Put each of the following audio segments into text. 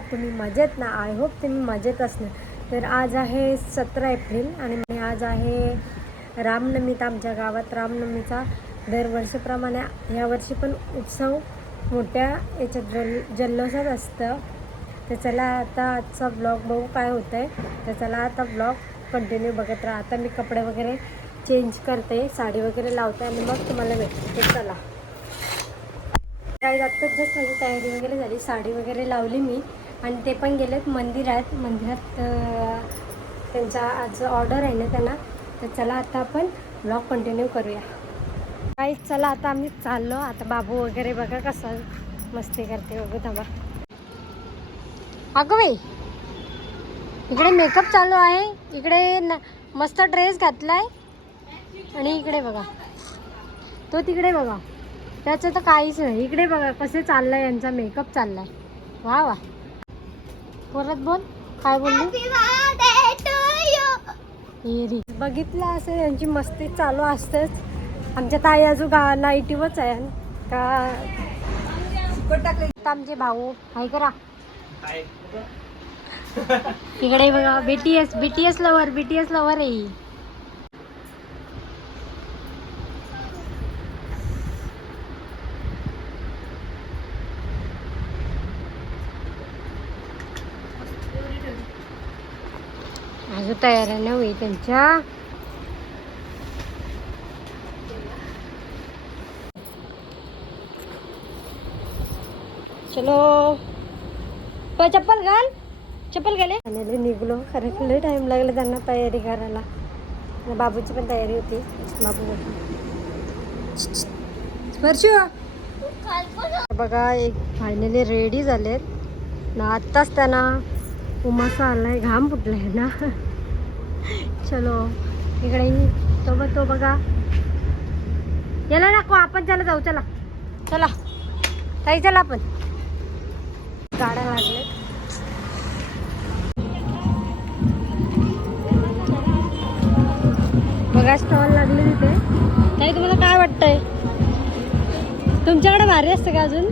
आहात तुम्ही? मजेत ना? आय होप तुम्ही मजेत असणार. तर आज आहे 17 एप्रिल आणि आज आहे रामनवमीत. आमच्या गावात रामनवमीचा दरवर्षीप्रमाणे यावर्षी पण उत्सव मोठ्या याच्यात जल्लोषात असतं. तर चला आता आजचा ब्लॉग बघू काय होतं आहे. तर चला आता ब्लॉग कंटिन्यू बघत राहा. आता मी कपडे वगैरे चेंज करते, साडी वगैरे लावते आणि मग तुम्हाला भेटते. तर चला काही आत्ताच जस्ट माझी तयारी वगैरे झाली, साडी वगैरे लावली मी आणि ते पण गेलेत मंदिरात. त्यांचा आज ऑर्डर आहे ना त्यांना. तर चला आता आपण ब्लॉग कंटिन्यू करूया. काही चला आता आम्ही चाललो. आता बाबू वगैरे बघा कसं मस्ती करते बघू थांबा. अगं बाई इकडे मेकअप चालू आहे, इकडे मस्त ड्रेस घातलाय आणि इकडे बघा तो, तिकडे बघा त्याचं तर काहीच नाही. इकडे बघा कसे चाललंय यांचा मेकअप चाललाय. वा वा. परत बोल काय बोलली. बघितलं असं यांची मस्ती चालू असतेच. आमच्या ताई अजून नाईटीवच आहे का आमचे भाऊ हाय करा. इकडे बघा बीटीएस लवर आहे. अजून तयारी नाही होई त्यांच्या. चलो चप्पल घाले आणि निघलो. खरं लय टाइम लागला त्यांना तयारी करायला. बाबूची पण तयारी होती. बाबू स्पर्शू बघा एक फायनली रेडी झालेत ना. आत्ताच त्यांना उमासा आलाय, घाम फुटलाय ना. चलो इकडे तो बघा. याला नको आपण चला जाऊ. चला ताई चला आपण. गाड्या लागले बघा, स्टॉल लागले तिथे. ताई तुम्हाला काय वाटतंय? तुमच्याकडे भारी असतं का अजून?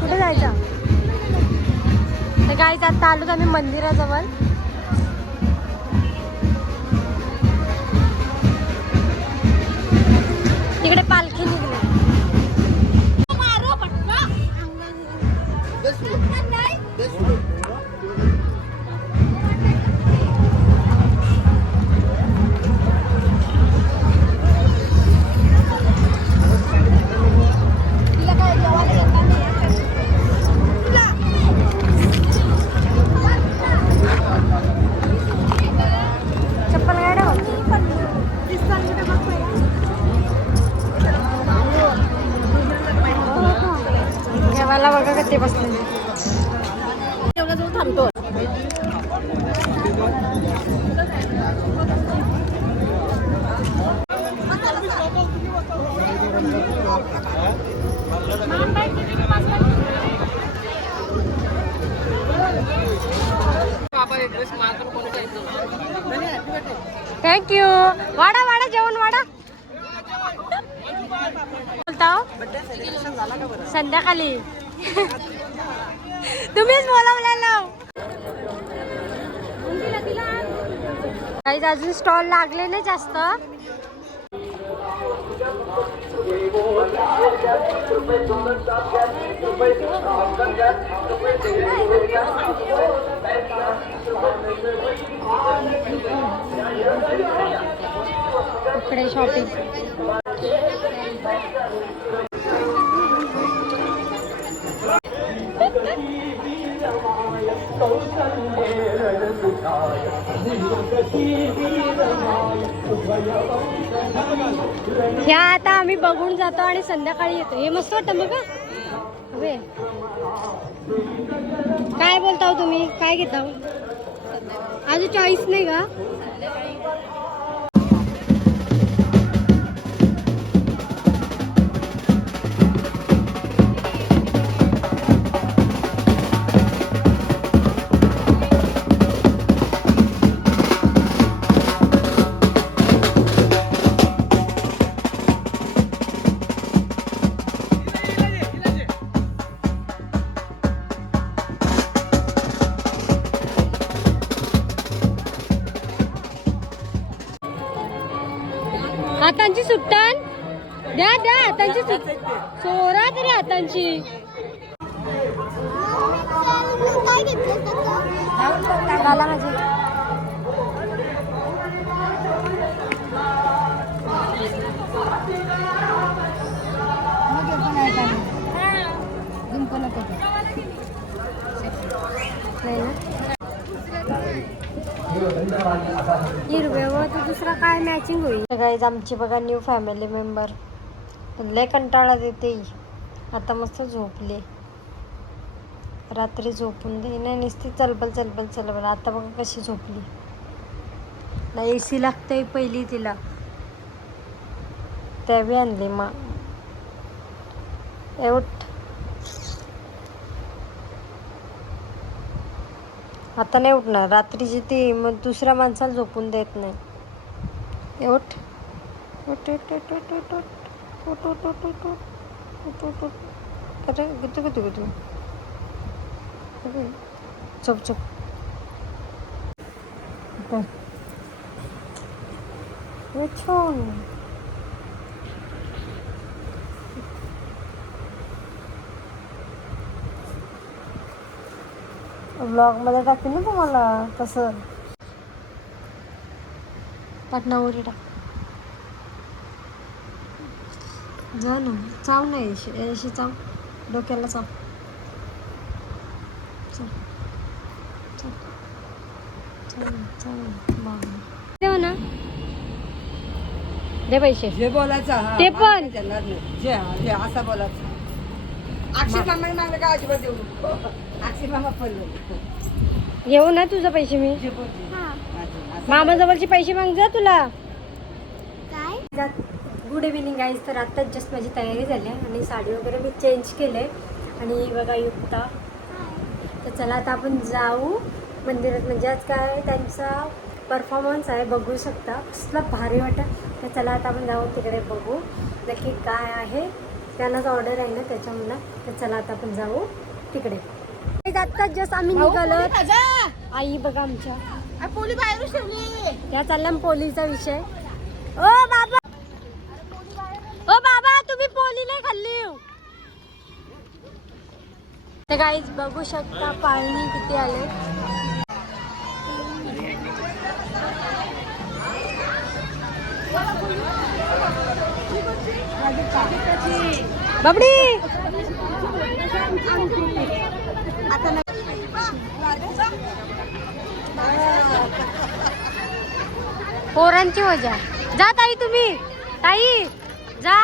कुठे जायचं? तर गाईच आता आलो आम्ही मंदिराजवळ. तिकडे पालखी निघली. देवाला बघा कधी बसले. थांबतो. थँक्यू. वाडा जेवण वाडा. बोलता संध्याकाळी. तुम्हीच बोलावलेलं. काही अजून स्टॉल लागले नाही जास्त. इकडे शॉपिंग. ह्या आता आम्ही बघून जातो आणि संध्याकाळी येतो. हे मस्त वाटतं बघा. काय बोलता हो तुम्ही? काय घेता? अजून चॉईस नाही का? हातांची सुट्टण द्या द्या, हातांची चोरा तरी हातांची. घाला माझी. हिरव्यावर तर दुसरा काय मॅचिंग होईल. गाईज आमची बघा न्यू फॅमिली मेंबर. लय कंटाळा देते. आता मस्त झोपले. रात्री झोपून दे नाही नुसती चलबल चलबल चलबल. आता बघा कशी झोपली. ना AC लागतंय पहिली तिला. त्यावेळी आणली मा एवढ. आता नाही उठणार. रात्रीची ती मग दुसऱ्या माणसाला झोपून देत नाही. उठ उठ उठ उठ उठ उठ उठ उठ उठ उठ उठ उठ उठ. अरे गुतू गुतू गुतू. चुप चुप. छान. ब्लॉग मध्ये टाकते ना तुम्हाला तसं. पाटणावर टाक. जा ना. चाव नाही अशी चाव. डोक्याला चाव. देव ना दे पैसे. जे बोलायचं ते पण जे असा बोलायचं. अक्षय मामा मागलं का अजिबात देऊ नको. अक्षय मामा पडलं घेऊ ना तुझं पैसे मी. मामाजवळचे पैसे माग जा तुला. काय गुड इव्हिनिंग गाईज. तर आत्ताच जस्ट माझी तयारी झाली आहे आणि साडी वगैरे मी चेंज केले. आणि बघा युक्ता. तर चला आता आपण जाऊ मंदिरात. म्हणजे आज काय त्यांचा परफॉर्मन्स आहे बघू शकता. कसला भारी वाटतं. तर चला आता आपण जाऊ तिकडे बघू नक्की काय आहे. त्यांनाच ऑर्डर आहे ना त्याच्यामुळे. तर चला आता आपण जाऊ तिकडे. आत्ताच जस्ट आम्ही निघालो. आई बघा आमच्या पोली बाहेर ठेवली. या चालला पोलीचा विषय. ओ बाबा ओ बाबा तुम्ही पोली नाही खाल्ली. तर गाईज बघू शकता पाळणी किती आले. बाबडी पोरांची वजा. जा ताई तुम्ही. ताई जा.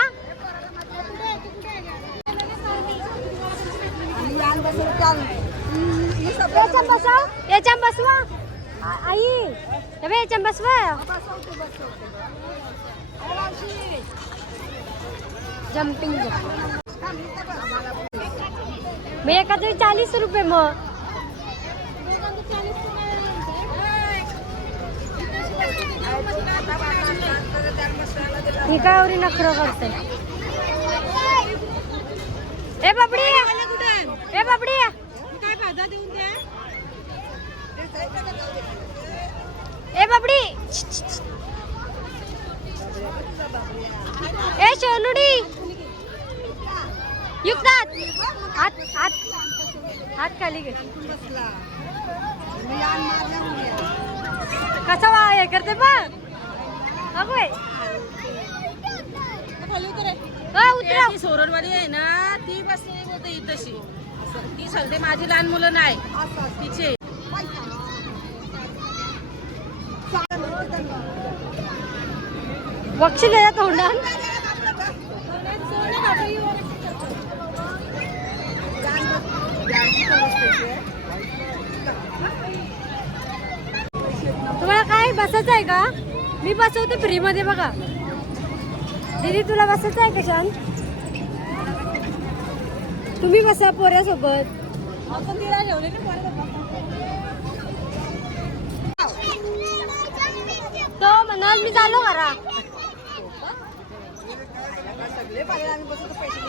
याच्या बसव. याच्या बसवा आई. याच्या बसवा. जम्पिंग मी एखाद 40 रुपये. मग ही काय एवढी नखरं करते. ए बाबडी ए बाबडी काय फायदा देऊन द्या. ए बाबडी ए सोनुडी युक्तात हात हात हात खाली घे. कसा वा हे करते पण अगो उतरा. ती सोरडवाडी आहे ना ती बसली होती तशी. ती सगळे माझी लहान मुलं नाही तिचे. बक्षी द्या तोंडात. काय बसायचं आहे का? मी बसवते फ्री मध्ये बघा. दीदी तुला बसायचं आहे का शांत? तुम्ही बसा पोऱ्यासोबत. तो म्हणाल मी चालू करा. सगळे पाहिजे आम्ही बसतो पैसे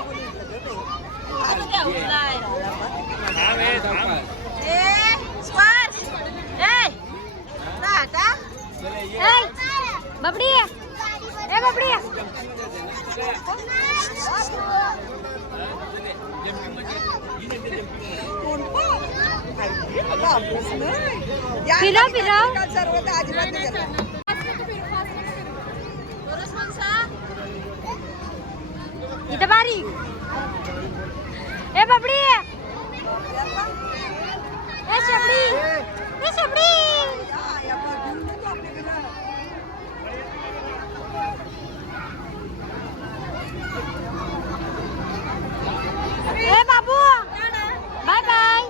बबडी ए बबडी फिरा फिरा सर्व अजिबात नाही करणार. इथं बारीक ए बबडी ए शेबडी ए शेबडी ए बाबू बाय बाय.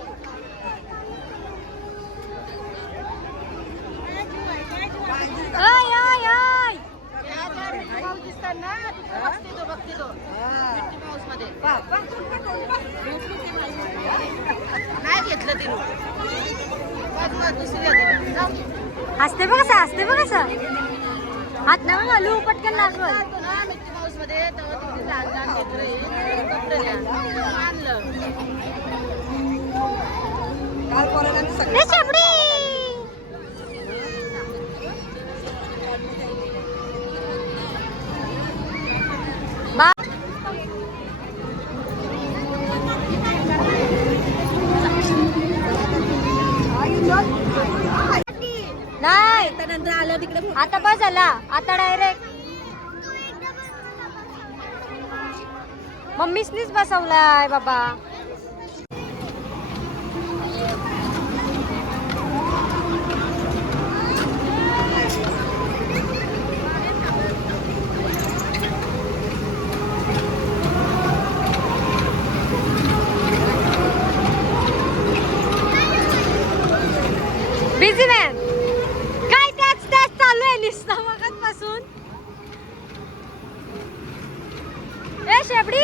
ओय ओय ओय हसते बघ कसं हसते बघ कसं हात ना घालू पटकन लागल. काल पोराला आम्ही सगळे ए शेबडी बा नाही नंतर आलं तिकडे आता बस झाला. आता डायरेक्ट मम्मीसनीच बसवलाय बाबा. बिझी मॅन काय त्याच चालू आहे निस्ता मगत पासून. ए शेबडी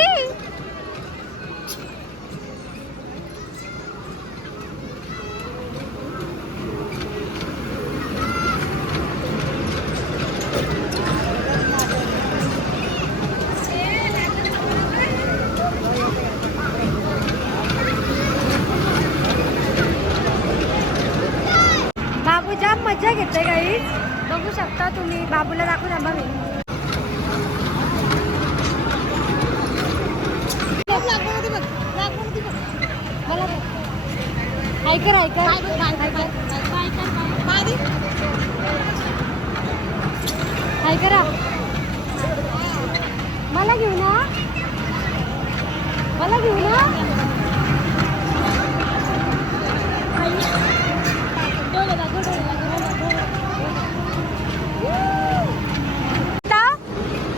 बाबू जाम मजा घेते काही बघू शकता तुम्ही. बाबूला दाखवून आम्हा मी ऐकर ऐकरा मला घेऊ ना मला घेऊ ना.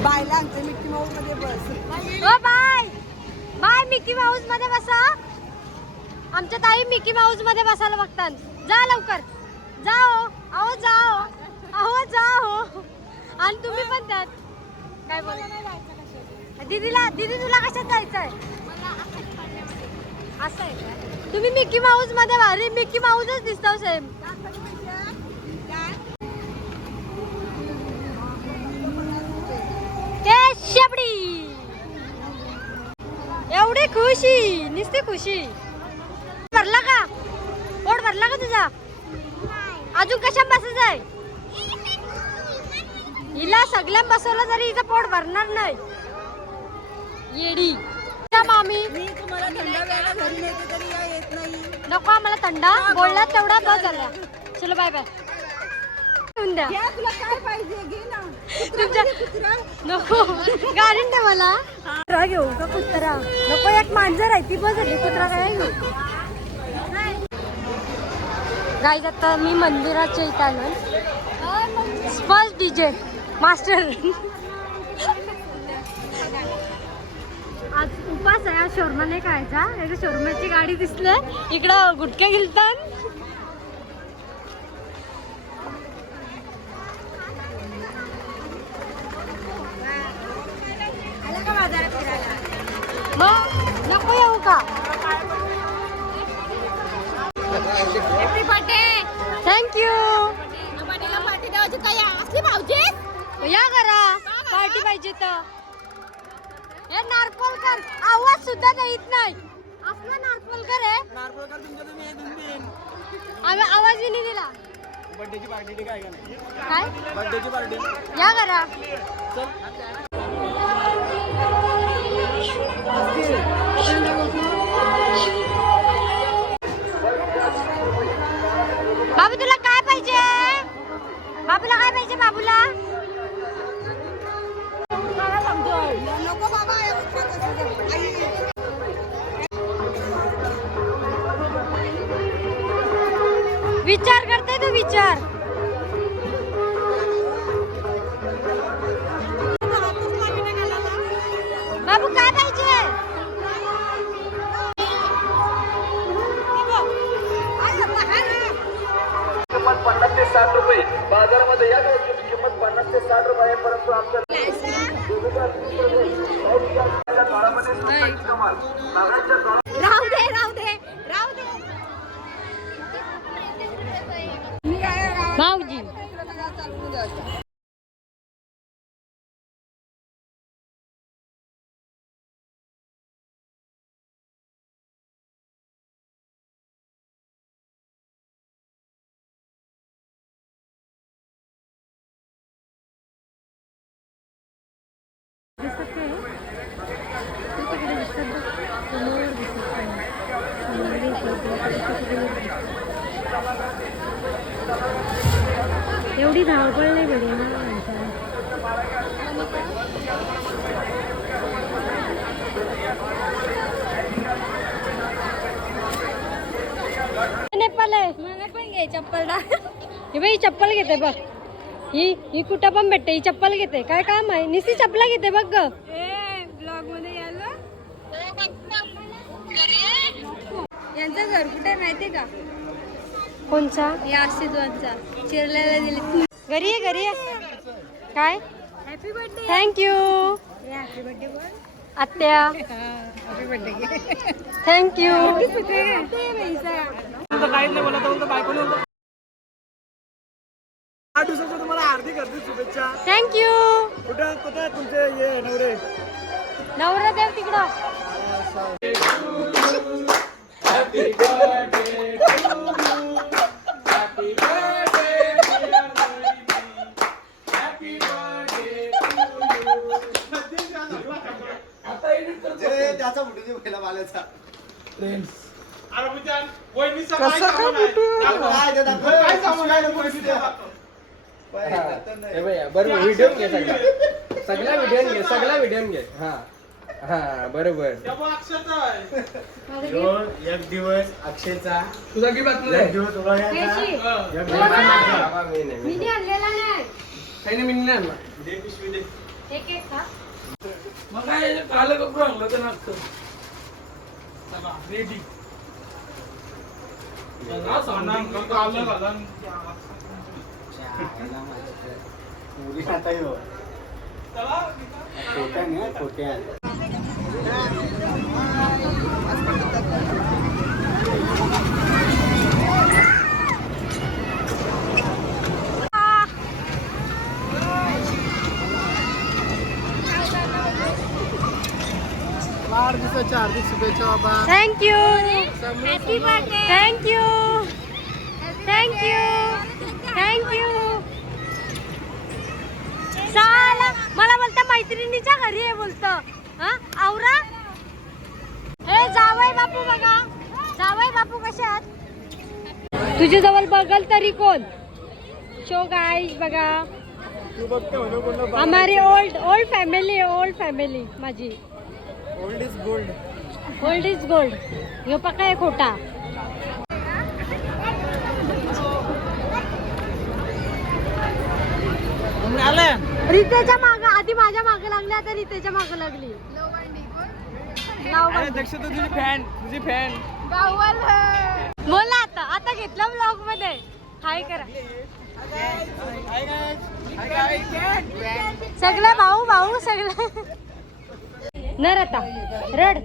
बायला आमच्या मिक्की माऊस मध्ये बस. ओ बाय बाय मिकी माऊस मध्ये बसा. आमच्या ताई मिकी माऊस मध्ये बसायला बघतात. जा लवकर जाओ अहो जाओ अहो जाओ. आणि तुम्ही पण त्यात काय बोल दीदी तुला कशात जायचंय? असं आहे का? तुम्ही मिकी माऊस मध्ये भारी मिकी माऊसच दिसतो सेम. शेबडी एवढी खुशी नुसती खुशी. भरला का पोट भरला का तुझा? अजून कशा बसायचंय? हिला सगळ्या बसवलं तरी हिचं पोट भरणार नाही. येडी मामी मी तुम्हाला थंडा वेळेला घरी नेते तरी या येत नाही. नको आम्हाला थंडा बोलला तेवढा बस झाला. चलो बाय बाय. द्या तुला काय पाहिजे घे ना. तुमच्या नको गाडीन द्या मला. कुत्रा घेऊ का कुत्रा? नको एक मांजर आहे ती बस झाली. कुत्रा काय घेऊ? गाईज आता मी मंदिराच्या इथं आलो. फर्स्ट डीजे मास्टर आज उपास आहे. आज शोरमा नाही खायचा. शोरम्याची गाडी दिसले इकडं गुटक्या गिलतात. नको येऊ का? थँक्यू. या करा पार्टी पाहिजे तर. हे नारपोलकर आवाज सुद्धा देत नाही. आपला नारपोलकर आहे. आम्ही आवाजही नाही दिला. बर्थडेची पार्टी काय काय बर्थडेची पार्टी या करा. बाबू तुला काय पाहिजे? बाबूला काय पाहिजे? बाबूला नको बाबा आई. विचार करते तू विचार. बाबू काय पाहिजे? किंमत 50 ते 60 रुपये. बाजारामध्ये या गाडीची किंमत 50 ते 60 रुपये आहे, परंतु आमच्या राहू दे राहू दे राहू दे. भाऊजी एवढी धावपळ नाही बरी ना माणसाला. नेपाल आहे. मला पण घे चप्पल. हे बाई चप्पल घेते बघ. ही कुठं पण भेटते. ही चप्पल घेते. काय काम आहे? निस्ती चप्पल घेते बघ ग. ब्लॉग मध्ये यायला यांचं घर कुठे माहितीये का? कोणचा? या अस्तित्वांचा चिरलेला दिली. घरी आहे घरी आहे. काय? Happy birthday. Thank you happy birthday बोल. आत्या. Happy birthday. थँक्यू. काहीच नाही बोलत होतं बायकोने होतं. 8 दिवसाच्या तुम्हाला हार्दिक हार्दिक शुभेच्छा. थँक्यू. कुठे कुठे तुमचे हे नवरे? नवरा देव तिकडं. त्याचा फोटो पहिला मालाचा बरोबर व्हिडिओ घे सगळ्या व्हिडिओ घे. हा हा बरोबर. एक दिवस अक्षयचा तुझा की बातमी एक दिवस उगाळ्याचा, एक दिवस माझा. मी नाही आणलेला नाही. काही नाही मी नाही आणला. एक एक खा. मग काय काल कपडे आणलं तर नसतं रेडी. मुली खाता येऊ खोट्या नाही खोट्या. वाढदिवसाच्या हार्दिक शुभेच्छा बाबा. Thank you. Happy birthday. Thank you thank you thank you. साला मला बोलता मैत्रिणीच्या घरी आहे बोलतं. हा आवरा. हे जावई बापू बघा. जावई बापू कसे आहात? तुझ्या जवळ बघल तरी कोण? शो गाईज बघा. तू बघते म्हणून कोण हमारी ओल्ड फॅमिली माझी. Old is gold. Old is gold. ह्यो पक्का आहे खोटा. रितेच्या माग आधी माझ्या मागे लागली, आता रितेच्या मागे लागली. दक्ष तुझी फॅन बोला आता घेतला ब्लॉग मध्ये. हाय करा सगळं भाऊ सगळं. न रता रड.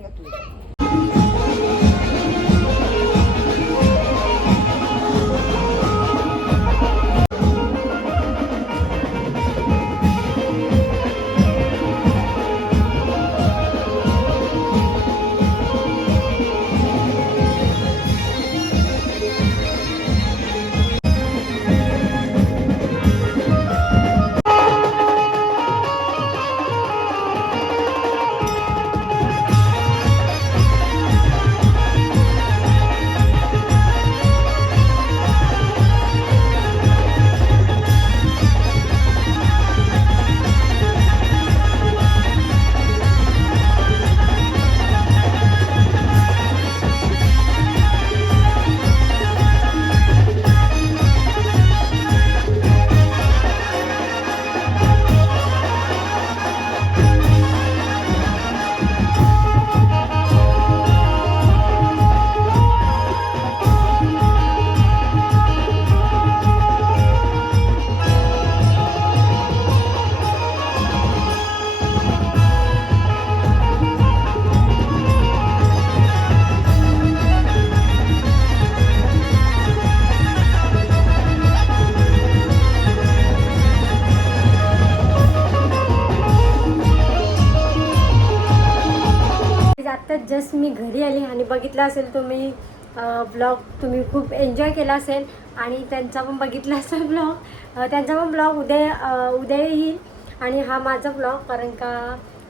आता जस्ट मी घरी आली आणि बघितलं असेल तुम्ही ब्लॉग, तुम्ही खूप एन्जॉय केला असेल आणि त्यांचा पण बघितला असेल ब्लॉग. त्यांचा पण ब्लॉग उद्या येईल. आणि हा माझा ब्लॉग, कारण का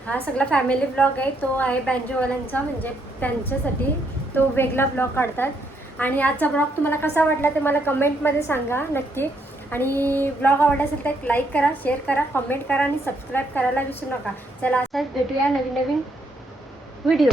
हा सगळा फॅमिली ब्लॉग आहे. तो आहे बँजोवाल्यांचा, म्हणजे त्यांच्यासाठी तो वेगळा ब्लॉग काढतात. आणि आजचा ब्लॉग तुम्हाला कसा वाटला ते मला कमेंटमध्ये सांगा नक्की. आणि ब्लॉग आवडला असेल तर एक लाईक करा, शेअर करा, कमेंट करा आणि सबस्क्राईब करायला विसरू नका. चला, असंच भेटूया नवीन नवीन व्हिडिओ.